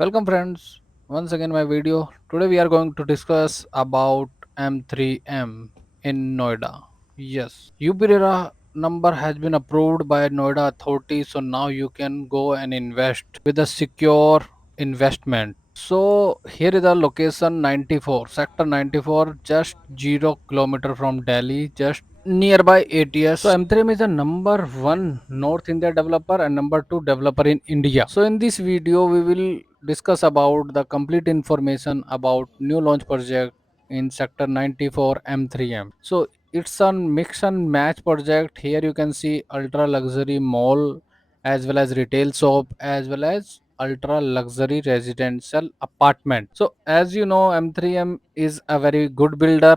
Welcome friends, once again my video. Today we are going to discuss about M3M in Noida. Yes, UPRERA number has been approved by Noida authority, so now you can go and invest with a secure investment. So here is the location 94, sector 94, just 0 kilometer from Delhi, just nearby ATS. So M3M is a number one North India developer and number two developer in India. So in this video we will discuss about the complete information about new launch project in sector 94 M3M. So it's a mix and match project. Here you can see ultra luxury mall as well as retail shop as well as ultra luxury residential apartment. So as you know, M3M is a very good builder.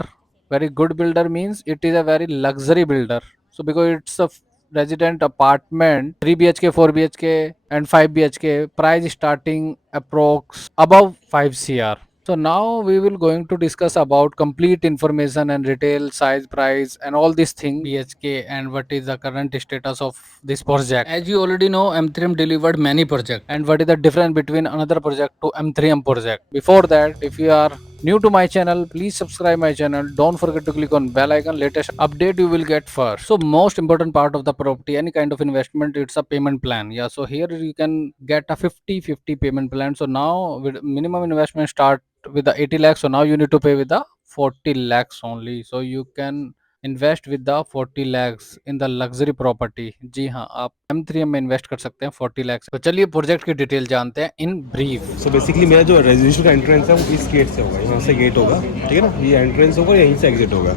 Very good builder means it is a very luxury builder. So because it's a resident apartment, 3 BHK, 4 BHK and 5 BHK, price starting approx above 5 CR. So now we will going to discuss about complete information and retail size, price and all these things BHK and what is the current status of this project. As you already know, M3M delivered many projects and what is the difference between another project to M3M project. Before that, if you are new to my channel, please subscribe my channel. Don't forget to click on bell icon. Latest update you will get first. So most important part of the property, any kind of investment, it's a payment plan. Yeah, so here you can get a 50-50 payment plan. So now with minimum investment start with the 80 lakhs, so now you need to pay with the 40 lakhs only. So you can invest with the 40 lakhs in the luxury property. जी हाँ, आप M3M में invest कर सकते हैं 40 lakhs। तो चलिए project की डिटेल जानते हैं इन ब्रीफ। सो बेसिकली मेरा जो रेजिडेंशियल का एंट्रेंस है वो इस गेट से होगा, यहाँ से गेट होगा, ठीक है ना। ये एंट्रेंस होगा, यहीं से एग्जिट होगा।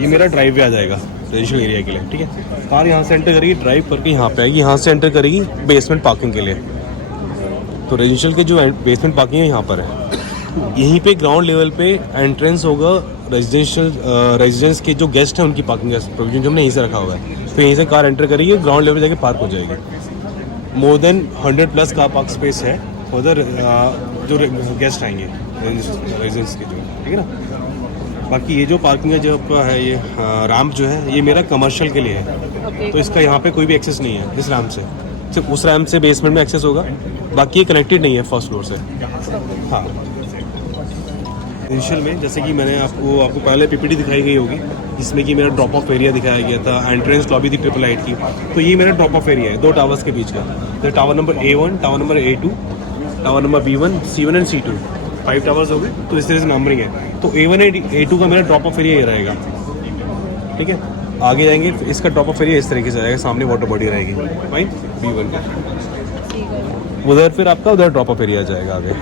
ये मेरा ड्राइव वे आ जाएगा रेजिडेंशियल एरिया के लिए, ठीक है। कार यहाँ से एंटर करेगी, ड्राइव करके यहाँ पे आएगी, यहाँ से एंटर करेगी बेसमेंट पार्किंग के लिए। तो रेजिडेंशियल के जो बेसमेंट पार्किंग है यहाँ पर है। यहीं पे ग्राउंड लेवल पे एंट्रेंस होगा रेजिडेंस के जो गेस्ट हैं उनकी पार्किंग का प्रोविजन जो हमने यहीं से रखा हुआ है। तो यहीं से कार एंटर करेगी, ग्राउंड लेवल जाके पार्क हो जाएगी। More than 100+ car park space है उधर जो गेस्ट आएंगे रेजिडेंस के जो, ठीक है ना। बाकी ये जो पार्किंग है जो आपका है, ये रैम्प जो है ये मेरा कमर्शियल के लिए है। तो इसका यहाँ पे कोई भी एक्सेस नहीं है इस रैम्प से, सिर्फ उस रैम्प से बेसमेंट में एक्सेस होगा। बाकी ये कनेक्टेड नहीं है फर्स्ट फ्लोर से। हाँ, इनिशियल में जैसे कि मैंने आपको पहले पीपीटी दिखाई गई होगी जिसमें कि मेरा ड्रॉप ऑफ एरिया दिखाया गया था, एंट्रेंस लॉबी थी ट्रिपल हाइट की। तो ये मेरा ड्रॉप ऑफ एरिया है दो टावर्स के बीच का। तो tower number A1, tower number A2, tower number B1, C1 and C2, 5 towers हो गए। तो इस तरह से नंबरिंग है। तो A1 A2 का मेरा ड्रॉप ऑफ एरिया ये रहेगा, ठीक है। आगे जाएंगे इसका ड्रॉप ऑफ एरिया इस तरीके से आएगा, सामने वाटर बॉडी रहेगी, फाइन B1 का। उधर फिर आपका उधर ड्रॉप ऑफ एरिया जाएगा आगे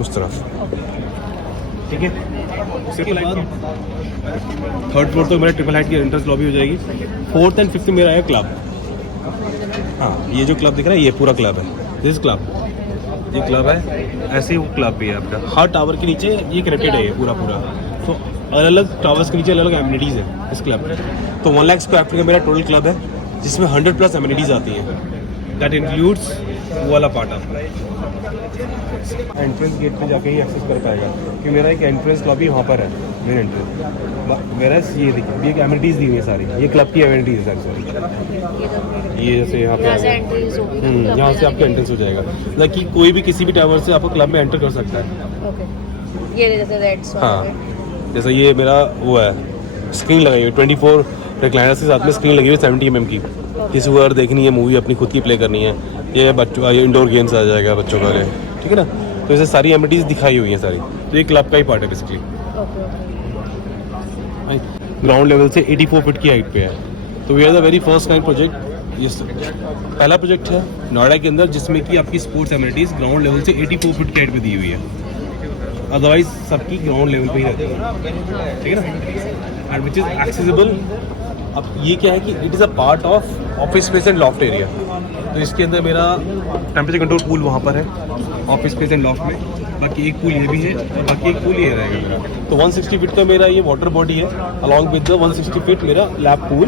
उस तरफ, ठीक है। उसके बाद थर्ड फ्लोर तो मेरा ट्रिपल हाइट की एंट्रेंस लॉबी हो जाएगी। फोर्थ एंड फिफ्थ मेरा है क्लब। हाँ, ये जो क्लब दिख रहा है ये पूरा क्लब है, दिस क्लब, ये क्लब है। ऐसे ही वो क्लब भी है आपका। हर टावर के नीचे ये कनेक्टेड है, ये पूरा। तो अलग अलग टावर्स के नीचे अलग अलग एमिनिटीज़ है इस क्लब में। तो 1 लाख स्क्वायर फीट का मेरा टोटल क्लब है जिसमें 100+ एमिनिटीज़ आती हैं। दैट इंक्लूड्स वो वाला पार्ट आपका। एंट्रेंस गेट पे जाके ही एक्सेस कर पाएगा क्योंकि मेरा एक एंट्रेंस लॉबी वहाँ पर है, मेन एंट्रेंस। मेरा ये देखिए, ये एमिनिटीज़ दी हुई है सारी, ये क्लब की एमिनिटीज़ है सारी। ये जैसे यहाँ पे यहाँ से आपका एंट्रेंस हो जाएगा। मतलब कि कोई भी किसी भी टावर से आपको क्लब में एंटर कर सकता है। ये जैसे रेड हाँ, जैसे ये मेरा वो है, स्क्रीन लगाई हुई 24 रिक्लाइनर्स के साथ में स्क्रीन लगी हुई 70 mm की। किसी को अगर देखनी है मूवी अपनी खुद की प्ले करनी है, ये बच्चों ये इंडोर गेम्स आ जाएगा बच्चों का लिए, ठीक है ना। तो ऐसे सारी एमिनिटीज़ दिखाई हुई हैं सारी। तो ये क्लब का ही पार्ट है बेसिकली। ग्राउंड लेवल से 84 फीट की हाइट पे है। तो we are the very first kind project. ये पहला प्रोजेक्ट है नोएडा के अंदर जिसमें कि आपकी स्पोर्ट्स एमिनिटीज़ ग्राउंड लेवल से 84 फीट की हाइट पे दी हुई है। अदरवाइज सबकी ग्राउंड लेवल पे ही रहती है, ठीक है ना। And which is accessible. अब ये क्या है कि it is a part of office space and loft area. तो इसके अंदर मेरा टेम्परेचर कंट्रोल पूल वहाँ पर है ऑफिस स्पेस एंड लॉफ्ट में। बाकी एक पूल ये भी है और बाकी एक पूल ये रहेगा मेरा। तो 160 फीट का मेरा ये वाटर बॉडी है अलॉन्ग विद द 160 फीट मेरा लैब पूल,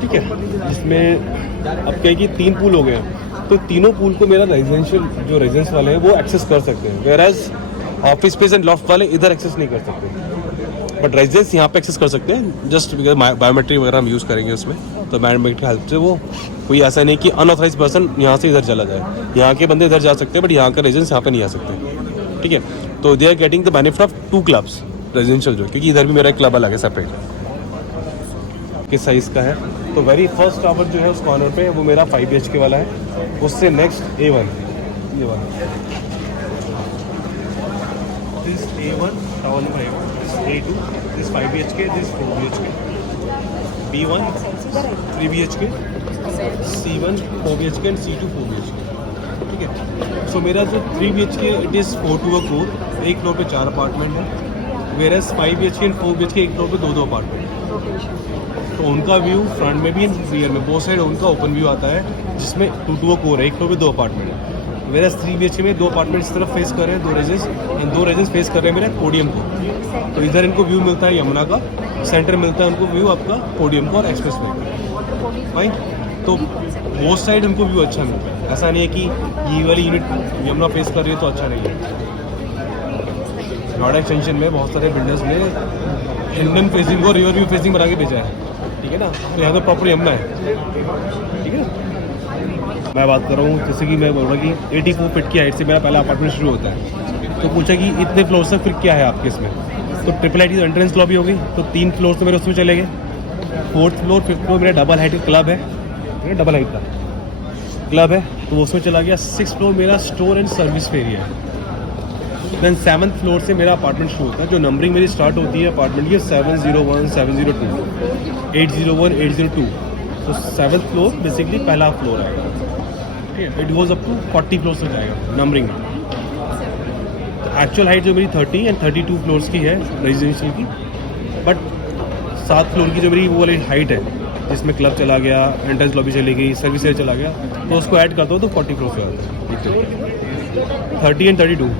ठीक है। जिसमें अब क्या है कि 3 पूल हो गए हैं। तो तीनों पूल को मेरा जो रेजिडेंस वाले हैं वो एक्सेस कर सकते हैं, where as office space and loft वाले इधर एक्सेस नहीं कर सकते। बट रेजिडेंस यहाँ पे एक्सेस कर सकते हैं जस्ट बिकॉज बायोमेट्रिक वगैरह हम यूज़ करेंगे उसमें, तो बायोमेट्रिक की हेल्प से वो कोई ऐसा नहीं कि अनऑथराइज पर्सन यहाँ से इधर चला जाए। यहाँ के बंदे इधर जा सकते हैं बट यहाँ का रेजिडेंस यहाँ पे नहीं आ सकते, ठीक है। तो they are getting the benefit of 2 clubs residential जो, क्योंकि इधर भी मेरा एक क्लब अलग है सेपरेट किस साइज़ का है। तो वेरी फर्स्ट टावर जो है उस कॉर्नर पे वो मेरा 5 BHK वाला है। उससे नेक्स्ट A1, ये वाला this A1 tower number A1, this A2, this 5 BHK, this 4 BHK, B1 3 BHK, C1 4 BHK and C2 4 BHK, ठीक है। सो मेरा जो 3 BHK it is 4 to a core, एक फ्लोर पे 4 अपार्टमेंट है, वेरस 5 BHK एंड 4 BHK एक फ्लोर पे 2 apartment है। तो उनका व्यू फ्रंट में भी एंड रियर में बोथ साइड उनका ओपन व्यू आता है, जिसमें 2 to a core है, एक फ्लोर पे 2 अपार्टमेंट है। मेरा 3 BHK में 2 अपार्टमेंट इस तरफ फेस कर रहे हैं, 2 रेजेंस एंड 2 रेजेंस फेस कर रहे हैं मेरे पोडियम को। तो इधर इनको व्यू मिलता है यमुना का, सेंटर मिलता है उनको व्यू आपका पोडियम का और एक्सप्रेस वे का, फाइन। तो बोथ साइड उनको व्यू अच्छा मिलता है, ऐसा नहीं है कि ये वाली यूनिट यमुना फेस कर रही है तो अच्छा नहीं है। नोएडा एक्सटेंशन में बहुत सारे बिल्डर्स ने इंडियन फेसिंग को रिवर व्यू फेसिंग बना के भेजा है, ठीक है ना। तो यहाँ तो प्रॉपर यमुना है, ठीक है। मैं बात कर रहा हूँ जैसे कि मैं बोल रहा कि 84 फीट की हाइट से मेरा पहला अपार्टमेंट शुरू होता है। तो पूछा कि इतने फ्लोर्स तक फिर क्या है आपके इसमें, तो ट्रिपल हाइट की एंट्रेंस लॉबी होगी, तो 3 फ्लोर तो मेरे उसमें चले गए। 4th फ्लोर 5th फ्लोर मेरा डबल हाइट क्लब है, ठीक है, डबल हाइट का क्लब है, तो उसमें चला गया। 6th फ्लोर मेरा स्टोर एंड सर्विस एरिया है। देन 7th फ्लोर से मेरा अपार्टमेंट शुरू होता है, जो नंबरिंग मेरी स्टार्ट होती है अपार्टमेंट की 701, 702, 801, 802। तो 7th फ्लोर बेसिकली पहला फ्लोर आएगा, ठीक है। It goes up to 40 floor तक जाएगा नंबरिंग में। तो एक्चुअल हाइट जो मेरी 30 एंड 32 फ्लोर्स की है रेजिडेंशियल की, बट 7 फ्लोर की जो मेरी वो वाली हाइट है जिसमें क्लब चला गया, एंट्रेंस लॉबी चली गई, सर्विस एरिया चला गया, तो उसको ऐड करता हूँ तो 40 फ्लोर से आता है, 30 एंड 32।